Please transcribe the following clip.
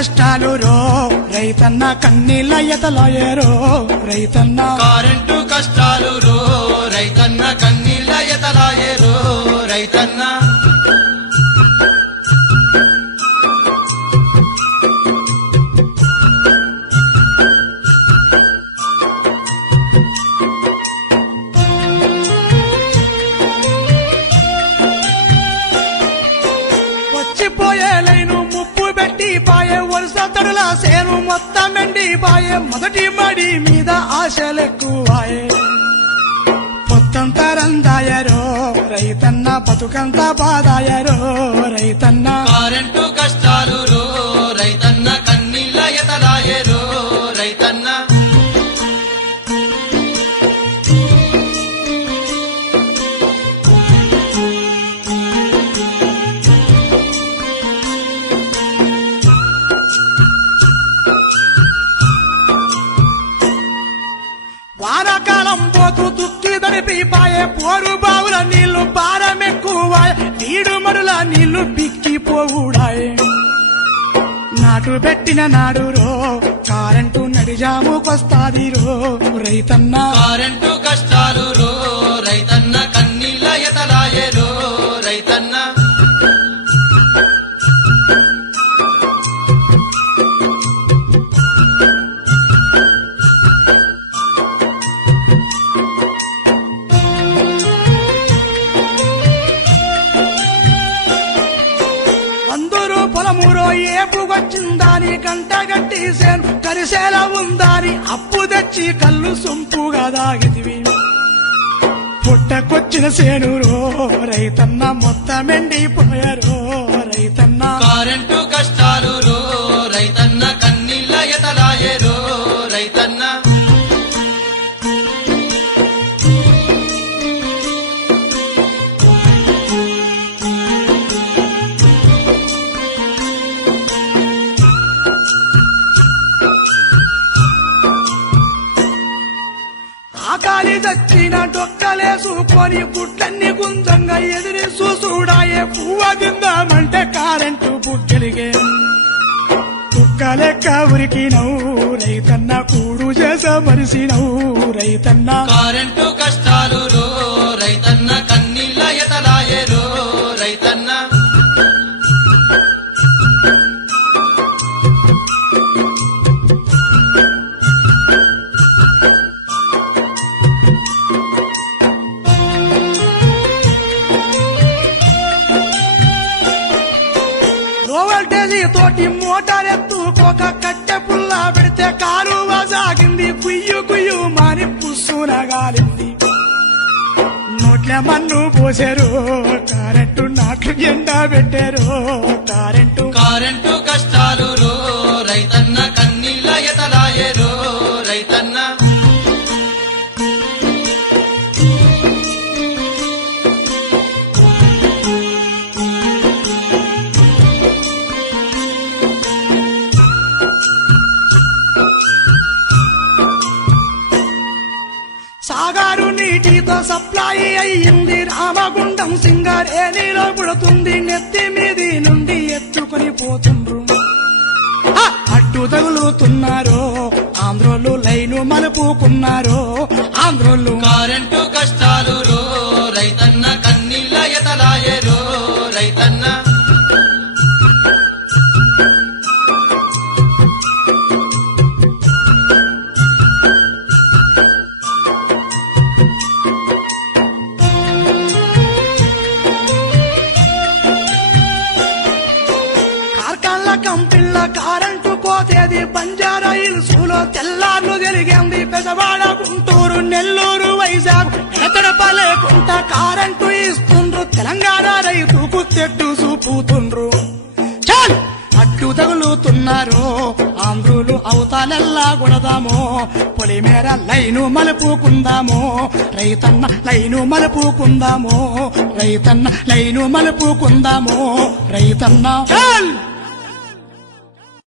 కష్టాలు రో రైతన్న కన్నీళ్ళ ఎతలాయరో రైతన్న. కరెంటు కష్టాలు రో రైతన్న కన్నీళ్ళ ఎతలాయరో రైతన్న. బాయే వరుస తడుల సేను మొత్తం ఎండి పాయే. మొదటి మడి మీద ఆశలెక్కువాయే. పొత్తంత రందాయరో రైతన్న బతుకంత బాధాయరో రైతన్న కరెంటు కష్టాలు రో రైతన్న దుక్కి పోరు బావుల నీళ్ళు పారమెక్కువ నీడు మరుల నీళ్ళు పిక్కిపోవుడాయే. నాటు పెట్టిన నాడు రో కారంటూ నడిజాముకొస్తాది రో రైతన్న. కరెంటు గంట గట్టి సేను కరిసేలా ఉందని అప్పు తెచ్చి కళ్ళు సొంపుగా దాగితివి. పుట్టకొచ్చిన సేనురో రైతన్న మొత్తం ఎండిపోయారో రైతన్న కరెంటు డొక్కలేసుకొని గుడ్లన్నీ గుందంగా ఎదిరి చూసుడాయే పువ్వ తిందామంటే కారెంటు బుగ్గలిగే కుక్కలెక్క ఉరికినవు రైతన్న కూడు చేసే మరిసినవు రైతన్న కరెంటు కష్టాలు తోటి మోటార్ ఎత్తుకోక కట్టె పుల్ల పెడితే కారు సాగింది కుయ్యు కుయ్యు మాని పుస్సునగాలింది నోట్ల మన్ను పోసారు కరెంటు నాట్లు ఎండ పెట్టారు. సప్లై అయ్యింది రామగుండం సింగరేణిలో పుడుతుంది నెత్తి మీది నుండి ఎత్తుకొని పోతుండ్రు. ఆ, అడ్డు తగులుతున్నారో ఆంధ్రోళ్ళు లైను మలుపుకున్నారో ఆంధ్రోళ్ళు కరెంటు కరెంటు కోతేది బంజారా హిల్స్లో తెల్లార్లు జరిగింది పెదవాడ గుంటూరు నెల్లూరు వైజాగ్ ఎడతడపలేకుంట కారెంటు ఇస్తుండ్రు తెలంగాణ రైతుకు తెట్టు చూపుతుండ్రు. చాలు! అడ్డు తగులుతున్నారు ఆంధ్రులు అవతాలెల్లా కొడదాము పొలిమేర లైను మలుపుకుందాము రైతన్న లైను మలుపుకుందాము రైతన్న లైను మలుపుకుందాము రైతన్న